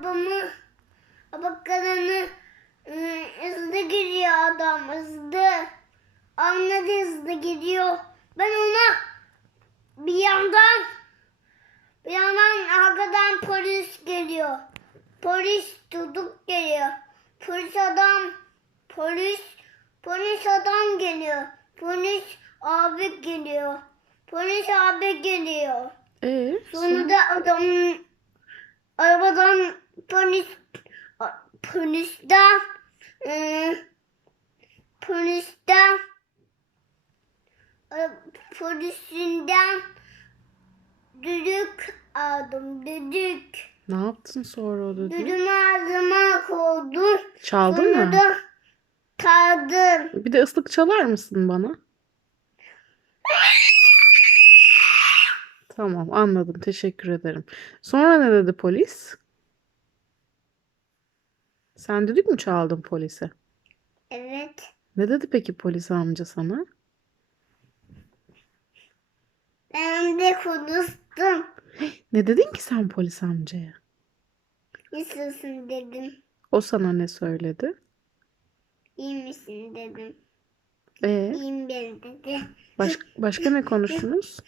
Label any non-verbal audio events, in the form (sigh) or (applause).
Babamı, bakalını hızlı gidiyor adam hızlı. Anne de hızlı gidiyor. Ben ona bir yandan bir yandan arkadan polis geliyor. Polis tutuk geliyor. Polis adam polis polis adam geliyor. Polis abi geliyor. Polis abi geliyor. Ee, Sonra da adamın arabadan polis polisten polisten polisinden düdük aldım düdük. ne yaptın sonra o dedi? Düdüğümü ağzıma koydum. Çaldın Sonra mı? da kaldım. Bir de ıslık çalar mısın bana? Tamam anladım. Teşekkür ederim. Sonra ne dedi polis? Sen düdük mü çaldın polise? Evet. Ne dedi peki polis amca sana? Ben de konuştum. Ne dedin ki sen polis amcaya? Nasılsın dedim. O sana ne söyledi? İyi misin dedim. Ee, İyiyim ben dedi. baş- başka ne konuştunuz? (laughs)